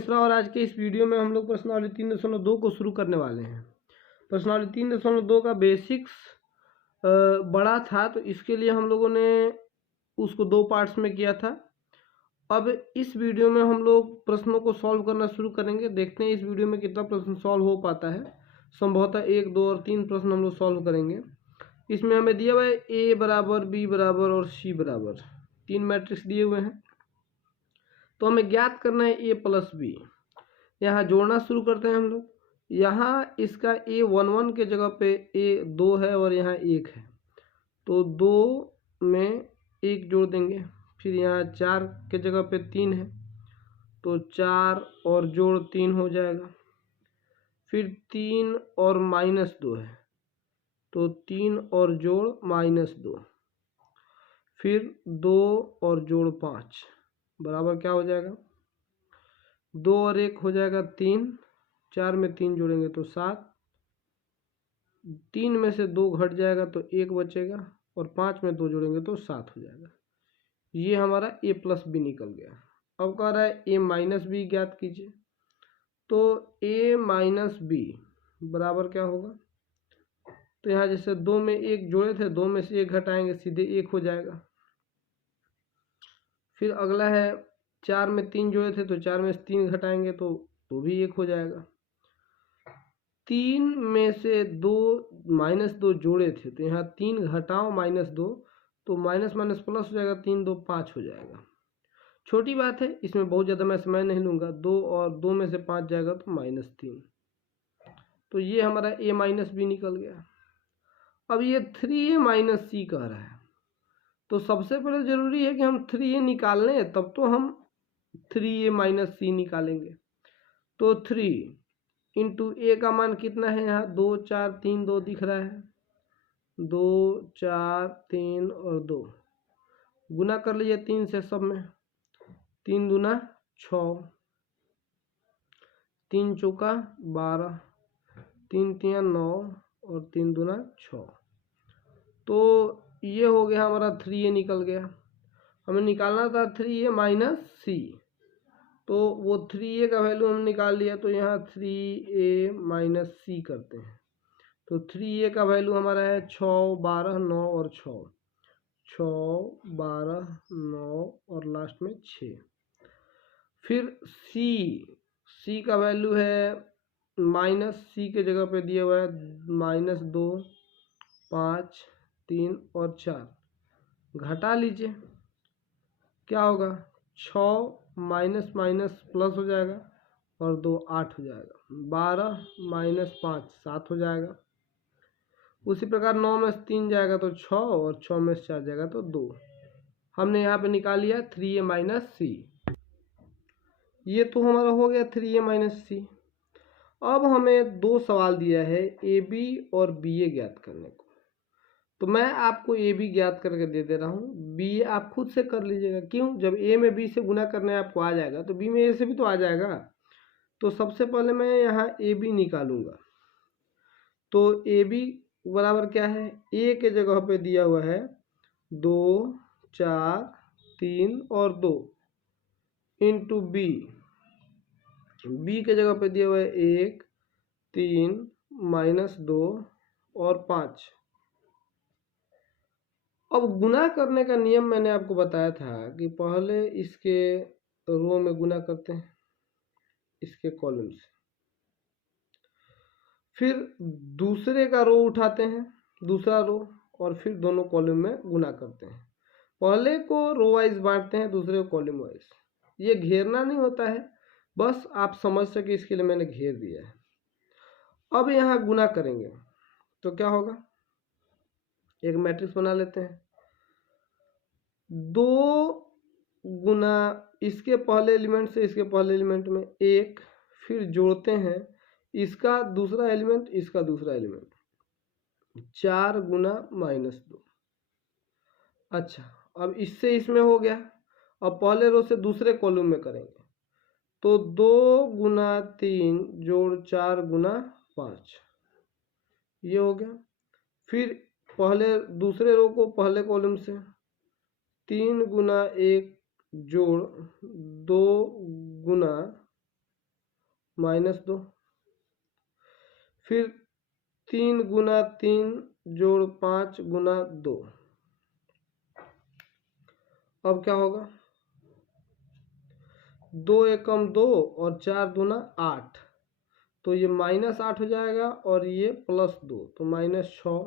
मिश्रा और आज के इस वीडियो में हम लोग प्रश्नावली 3.2 को शुरू करने वाले हैं। प्रश्नावली 3.2 का बेसिक्स बड़ा था तो इसके लिए हम लोगों ने उसको 2 पार्ट्स में किया था। अब इस वीडियो में हम लोग प्रश्नों को सॉल्व करना शुरू करेंगे। देखते हैं इस वीडियो में कितना प्रश्न सॉल्व हो पाता है। संभवतः 1, 2 और 3 प्रश्न हम लोग सॉल्व करेंगे। इसमें हमें दिया हुआ है ए बराबर, बी बराबर और सी बराबर, 3 मैट्रिक्स दिए हुए हैं। तो हमें ज्ञात करना है ए प्लस बी। यहाँ जोड़ना शुरू करते हैं हम लोग। यहाँ इसका A11 के जगह पे A2 है और यहाँ 1 है, तो 2 में 1 जोड़ देंगे। फिर यहाँ 4 के जगह पे 3 है, तो 4 और जोड़ 3 हो जाएगा। फिर 3 और -2 है, तो 3 और जोड़ -2। फिर 2 और जोड़ 5 बराबर क्या हो जाएगा, 2 और 1 हो जाएगा 3, 4 में 3 जोड़ेंगे तो 7, 3 में से 2 घट जाएगा तो 1 बचेगा और 5 में 2 जोड़ेंगे तो 7 हो जाएगा। ये हमारा ए प्लस बी निकल गया। अब कह रहा है ए माइनस बी ज्ञात कीजिए। तो ए माइनस बी बराबर क्या होगा, तो यहाँ जैसे 2 में 1 जोड़े थे, 2 में से 1 घटाएंगे सीधे 1 हो जाएगा। फिर अगला है 4 में 3 जोड़े थे, तो 4 में से 3 घटाएंगे तो भी 1 हो जाएगा। 3 में से 2 -2 जोड़े थे, तो यहाँ 3 घटाओ -2, तो माइनस माइनस प्लस हो जाएगा, 3 2 5 हो जाएगा। छोटी बात है, इसमें बहुत ज़्यादा मैं समय नहीं लूँगा। 2 और 2 में से 5 जाएगा तो -3। तो ये हमारा a माइनस बी निकल गया। अब ये 3a माइनस सी कह रहा है, तो सबसे पहले ज़रूरी है कि हम 3a निकाल लें, तब तो हम 3a माइनस सी निकालेंगे। तो 3 इंटू ए का मान कितना है, यहाँ 2 4 3 2 दिख रहा है, 2 4 3 और 2 गुना कर लीजिए 3 से सब में। 3 दूना 6, 3 चौका 12, 3 तिया 9 और 3 दूना 6। तो ये हो गया हमारा 3a निकल गया। हमें निकालना था 3a माइनस सी, तो वो 3a का वैल्यू हम निकाल लिया। तो यहाँ 3a माइनस सी करते हैं, तो 3a का वैल्यू हमारा है 6 12 9 और 6, 12 9 और लास्ट में 6। फिर सी का वैल्यू है माइनस सी के जगह पे दिया हुआ है -2 5 3 और 4, घटा लीजिए क्या होगा, 6 माइनस माइनस प्लस हो जाएगा और 2 8 हो जाएगा, 12 माइनस 5 7 हो जाएगा। उसी प्रकार 9 में से 3 जाएगा तो 6 और 6 में से 4 जाएगा तो 2। हमने यहाँ पे निकाल लिया 3a माइनस सी। ये तो हमारा हो गया 3a माइनस सी। अब हमें 2 सवाल दिया है ए बी और बी ए ज्ञात करने को, तो मैं आपको ए बी ज्ञात करके दे दे रहा हूँ। बी ए आप खुद से कर लीजिएगा। क्यों, जब ए में बी से गुना करने आपको आ जाएगा तो बी में ए से भी तो आ जाएगा। तो सबसे पहले मैं यहाँ ए बी निकालूंगा। तो ए बी बराबर क्या है, ए के जगह पे दिया हुआ है 2 4 3 और 2 इंटू बी के जगह पे दिया हुआ है 1 3 -2 और 5। अब गुना करने का नियम मैंने आपको बताया था कि पहले इसके रो में गुना करते हैं, इसके कॉलम से, फिर दूसरे का रो उठाते हैं, दूसरा रो, और फिर दोनों कॉलम में गुना करते हैं। पहले को रो वाइज बांटते हैं, दूसरे को कॉलम वाइज। ये घेरना नहीं होता है, बस आप समझ सके इसके लिए मैंने घेर दिया है। अब यहाँ गुना करेंगे तो क्या होगा, एक मैट्रिक्स बना लेते हैं। 2 गुना इसके पहले एलिमेंट से इसके पहले एलिमेंट में 1, फिर जोड़ते हैं इसका दूसरा एलिमेंट इसका दूसरा एलिमेंट, 4 गुना -2। अच्छा, अब इससे इसमें हो गया। अब पहले रो से दूसरे कॉलम में करेंगे, तो 2 गुना 3 जोड़ 4 गुना 5, ये हो गया। फिर पहले दूसरे रो को पहले कॉलम से 3 गुना 1 जोड़ 2 गुना -2। फिर 3 गुना 3 जोड़ 5 गुना 2। अब क्या होगा, 2 एकम 2 और 4 दूना 8, तो ये -8 हो जाएगा और ये +2 तो -6।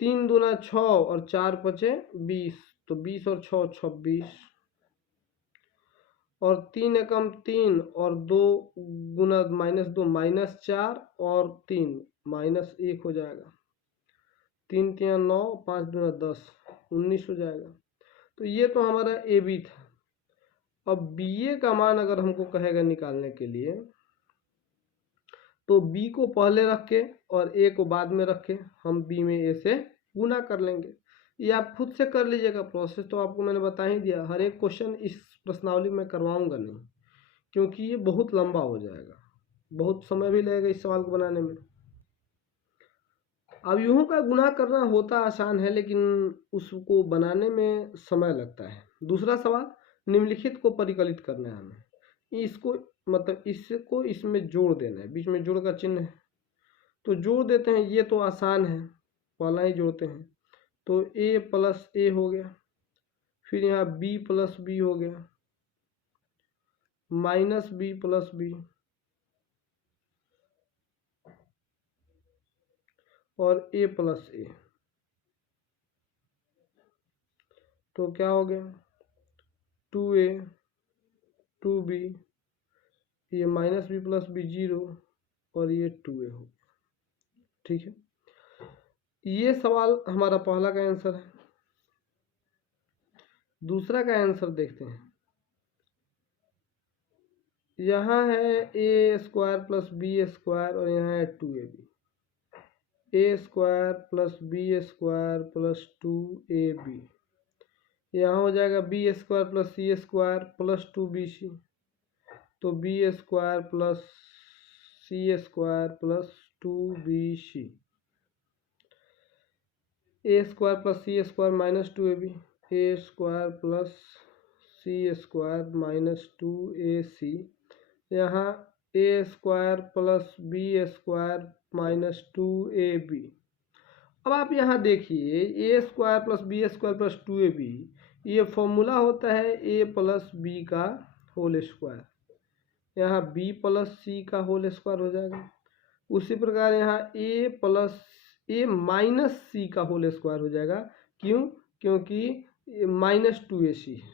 3 दूना 6 और 4 बचे 20, तो 20 और 6 26। और 3 एकम 3 और 2 गुना -2 -4 और 3 -1 हो जाएगा। 3 3 9, 5 दूना 10, 19 हो जाएगा। तो ये तो हमारा ए बी था। अब बी ए का मान अगर हमको कहेगा निकालने के लिए, तो बी को पहले रख के और ए को बाद में रख के हम बी में ए से गुना कर लेंगे। ये आप खुद से कर लीजिएगा, प्रोसेस तो आपको मैंने बता ही दिया। हर एक क्वेश्चन इस प्रश्नावली में करवाऊंगा नहीं, क्योंकि ये बहुत लंबा हो जाएगा, बहुत समय भी लगेगा इस सवाल को बनाने में। अवयवों का गुणा करना होता आसान है, लेकिन उसको बनाने में समय लगता है। दूसरा सवाल, निम्नलिखित को परिकलित करना है हमें। इसको मतलब इसको इसमें जोड़ देना है, बीच में जोड़ का चिन्ह है तो जोड़ देते हैं। ये तो आसान है, पहला ही जोड़ते हैं। तो a प्लस ए हो गया, फिर यहाँ b प्लस बी हो गया, माइनस बी प्लस बी, और a प्लस ए, तो क्या हो गया 2a 2b, ये माइनस बी प्लस बी 0 और ये 2a हो गया। ठीक है, ये सवाल हमारा पहला का आंसर है। दूसरा का आंसर देखते हैं। यहाँ है a square plus b square और यहाँ है 2ab। A square plus b square plus 2ab, यहाँ हो जाएगा b square plus c square plus 2bc, तो b square plus c square plus 2bc। A square plus c square minus 2ab, a square plus c square minus 2ac, यहाँ a square plus b square minus 2ab। अब आप यहाँ देखिए, a square plus b square plus 2ab, ये formula होता है ए plus B का whole square, यहाँ बी प्लस सी का होल स्क्वायर हो जाएगा। उसी प्रकार यहाँ ए प्लस ए माइनस सी का होल स्क्वायर हो जाएगा। क्यों? क्योंकि -2ac है।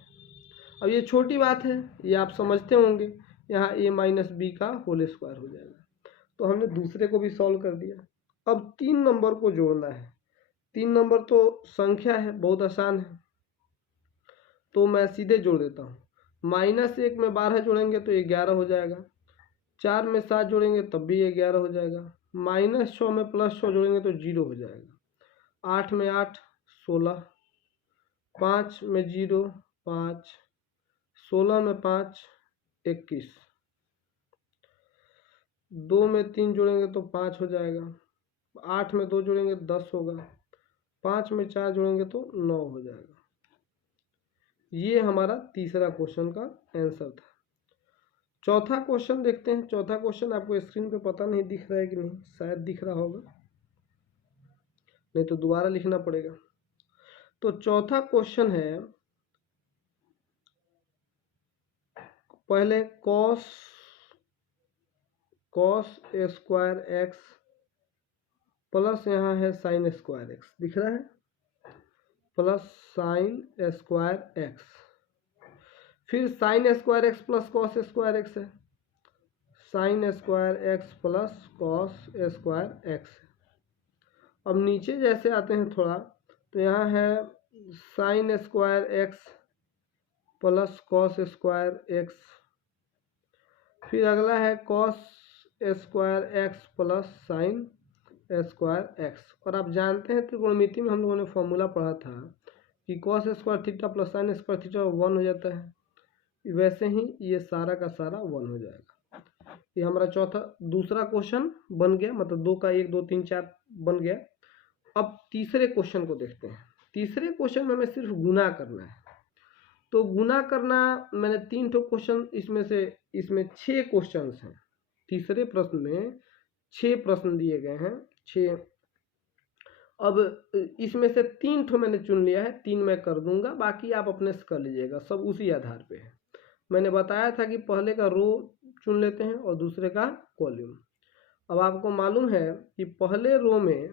अब ये छोटी बात है, ये आप समझते होंगे। यहाँ a माइनस बी का होल स्क्वायर हो जाएगा। तो हमने दूसरे को भी सॉल्व कर दिया। अब 3 नंबर को जोड़ना है। 3 नंबर तो संख्या है, बहुत आसान है, तो मैं सीधे जोड़ देता हूँ। -1 में 12 जोड़ेंगे तो 11 हो जाएगा, 4 में 7 जोड़ेंगे तब भी 11 हो जाएगा, -6 में +6 जोड़ेंगे तो 0 हो जाएगा, 8 में 8 16, 5 में 0 5, 16 में 5 21, 2 में 3 जोड़ेंगे तो 5 हो जाएगा, 8 में 2 जोड़ेंगे 10 होगा, 5 में 4 जोड़ेंगे तो 9 हो जाएगा। ये हमारा तीसरा क्वेश्चन का आंसर था। चौथा क्वेश्चन देखते हैं। चौथा क्वेश्चन आपको स्क्रीन पे पता नहीं दिख रहा है कि नहीं, शायद दिख रहा होगा, नहीं तो दोबारा लिखना पड़ेगा। तो चौथा क्वेश्चन है, पहले cos स्क्वायर एक्स प्लस यहाँ है sin स्क्वायर एक्स, दिख रहा है, प्लस sin स्क्वायर एक्स, फिर sin square x plus cos square x है, sin square x plus cos square x. अब नीचे जैसे आते हैं थोड़ा, तो यहाँ है sin square x plus cos square x, फिर अगला है cos square x plus sin square x. और आप जानते हैं त्रिकोणमिति में हम लोगों ने फॉर्मूला पढ़ा था कि cos square theta plus sin square theta 1 हो जाता है, वैसे ही ये सारा का सारा 1 हो जाएगा। ये हमारा दूसरा क्वेश्चन बन गया, मतलब 2 का 1 2 3 4 बन गया। अब तीसरे क्वेश्चन को देखते हैं। तीसरे क्वेश्चन में हमें सिर्फ गुना करना है। तो गुना करना, मैंने 3 ठो क्वेश्चन इसमें से, इसमें 6 क्वेश्चंस हैं। तीसरे प्रश्न में 6 प्रश्न दिए गए हैं, 6। अब इसमें से 3 ठो मैंने चुन लिया है, 3 मैं कर दूंगा, बाकी आप अपने से कर लीजिएगा, सब उसी आधार पे है। मैंने बताया था कि पहले का रो चुन लेते हैं और दूसरे का कॉलम। अब आपको मालूम है कि पहले रो में,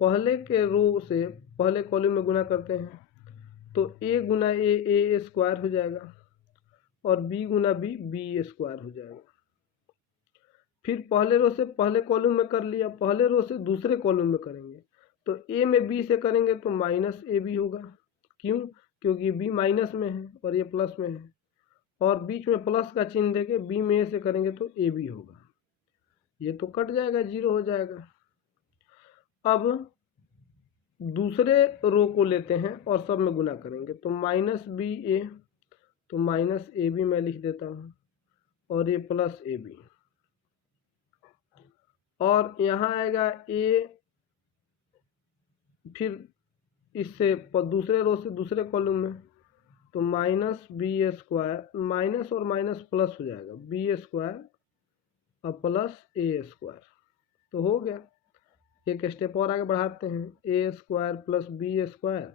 पहले के रो से पहले कॉलम में गुना करते हैं तो a गुना ए स्क्वायर हो जाएगा और b गुना बी स्क्वायर हो जाएगा। फिर पहले रो से पहले कॉलम में कर लिया, पहले रो से दूसरे कॉलम में करेंगे तो a में b से करेंगे तो माइनस ए बी होगा। क्यों? क्योंकि b माइनस में है और ये प्लस में है, और बीच में प्लस का चिन्ह देके b में a से करेंगे तो ए बी होगा। ये तो कट जाएगा, 0 हो जाएगा। अब दूसरे रो को लेते हैं और सब में गुना करेंगे तो माइनस बी ए, तो माइनस ए बी मैं लिख देता हूँ और ये प्लस ए बी, और यहाँ आएगा ए, फिर इससे दूसरे रो से दूसरे कॉलम में तो माइनस बी स्क्वायर, माइनस और माइनस प्लस हो जाएगा, बी स्क्वायर और प्लस ए स्क्वायर। तो हो गया। एक स्टेप और आगे बढ़ाते हैं, ए स्क्वायर प्लस बी स्क्वायर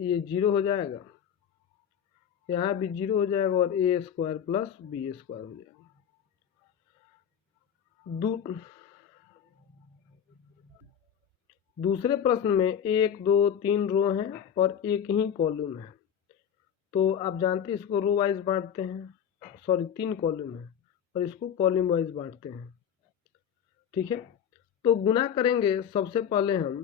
ये 0 हो जाएगा, यहाँ भी 0 हो जाएगा और ए स्क्वायर प्लस बी स्क्वायर हो जाएगा। दूसरे प्रश्न में 1 2 3 रो हैं और एक ही कॉलम है, तो आप जानते हैं इसको रो वाइज बांटते हैं, सॉरी 3 कॉलम है और इसको कॉलम वाइज बांटते हैं। ठीक है, तो गुना करेंगे। सबसे पहले हम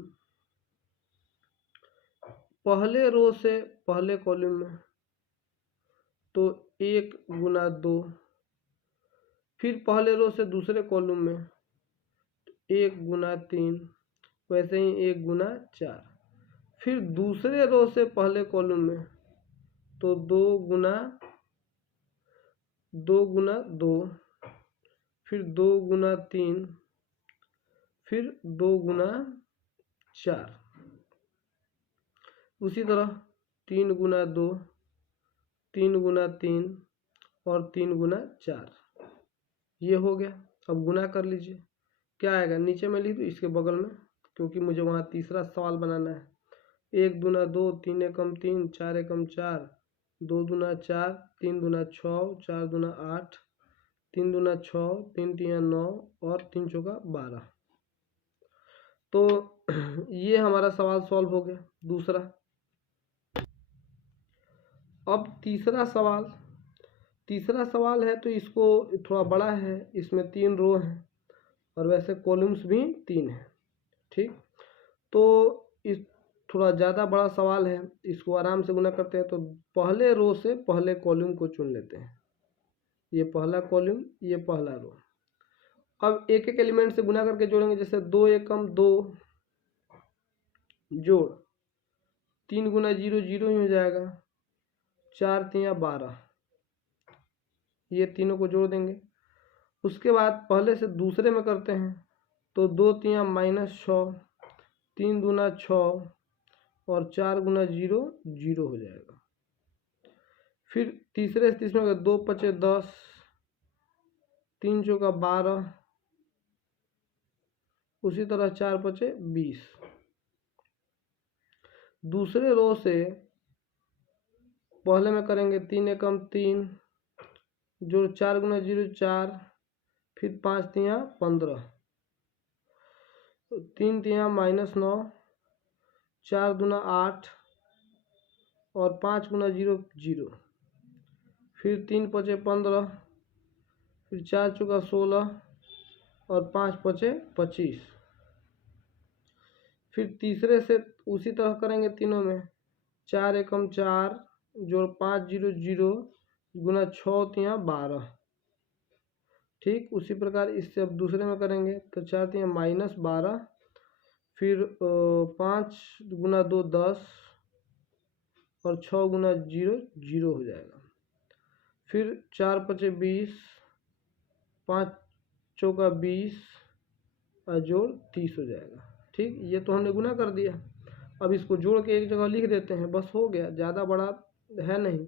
पहले रो से पहले कॉलम में तो 1 गुना 2, फिर पहले रो से दूसरे कॉलम में 1 गुना 3, वैसे ही 1 गुना 4, फिर दूसरे रो से पहले कॉलम में तो 2 गुना 2, फिर 2 गुना 3, फिर 2 गुना 4, उसी तरह 3 गुना 2, 3 गुना 3 और 3 गुना 4, ये हो गया। अब गुना कर लीजिए, क्या आएगा नीचे में लिख दो इसके बगल में, क्योंकि मुझे वहाँ तीसरा सवाल बनाना है। 1 दूना 2, 3 एकम 3, 4 एकम 4, 2 दूना 4, 3 दूना 6, 4 दूना 8, 3 दूना 6, 3 तिया 9 और 3 चौका 12। तो ये हमारा सवाल सॉल्व हो गया दूसरा। अब तीसरा सवाल है तो इसको थोड़ा बड़ा है, इसमें 3 रो हैं और वैसे कॉलम्स भी 3 हैं। ठीक, तो इस थोड़ा ज़्यादा बड़ा सवाल है, इसको आराम से गुना करते हैं। तो पहले रो से पहले कॉलम को चुन लेते हैं, ये पहला कॉलम, ये पहला रो। अब एक एक एलिमेंट से गुना करके जोड़ेंगे, जैसे 2 एकम 2 जोड़ 3 गुना 0 0 ही हो जाएगा, 4 तिया 12, ये तीनों को जोड़ देंगे। उसके बाद पहले से दूसरे में करते हैं तो 2 तिया -6, 3 दूना 6 और 4 गुना 0 0 हो जाएगा। फिर तीसरे से तीसरे में 2 पचे 10, 3 चौका 12, उसी तरह 4 पचे 20। दूसरे रो से पहले में करेंगे 3 एकम 3 जो 4 गुना 0 4, फिर 5 तिया 15, 3 तिया -9, 4 दूना 8 और 5 गुना 0 0, फिर 3 पचे 15, फिर 4 चौका 16 और 5 पचे 25। फिर तीसरे से उसी तरह करेंगे तीनों में, 4 एकम 4 जोड़ 5 0 0 गुना 6 तिया 12। ठीक, उसी प्रकार इससे अब दूसरे में करेंगे तो 4 तिया -12, फिर 5 गुना 2 10 और 6 गुना 0 0 हो जाएगा। फिर 4 पचे 20, 5 चौका 20 और जोड़ 30 हो जाएगा। ठीक, ये तो हमने गुना कर दिया। अब इसको जोड़ के एक जगह लिख देते हैं, बस हो गया, ज़्यादा बड़ा है नहीं।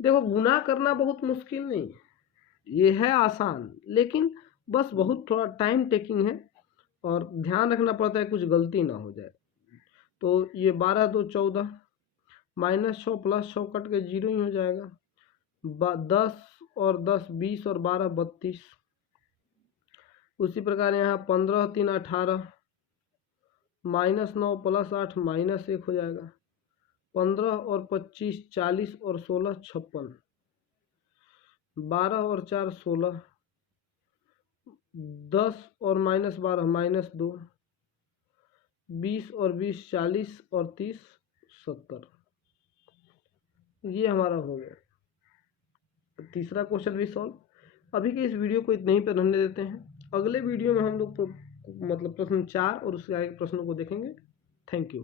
देखो गुना करना बहुत मुश्किल नहीं, ये है आसान, लेकिन बस बहुत थोड़ा टाइम टेकिंग है और ध्यान रखना पड़ता है कुछ गलती ना हो जाए। तो ये 12 2 14 -6 + 6 कट के 0 ही हो जाएगा। 10 और 10 20 और 12 32। उसी प्रकार यहाँ 15 3 18 -9 + 8 -1 हो जाएगा। 15 और 25 40 और 16 56। 12 और 4 16। 10 और -12 -2। 20 और 20 40 और 30 70। ये हमारा हो गया तीसरा क्वेश्चन भी सॉल्व। अभी के इस वीडियो को इतने ही पर रहने देते हैं। अगले वीडियो में हम लोग मतलब प्रश्न 4 और उसके आगे प्रश्नों को देखेंगे। Thank you.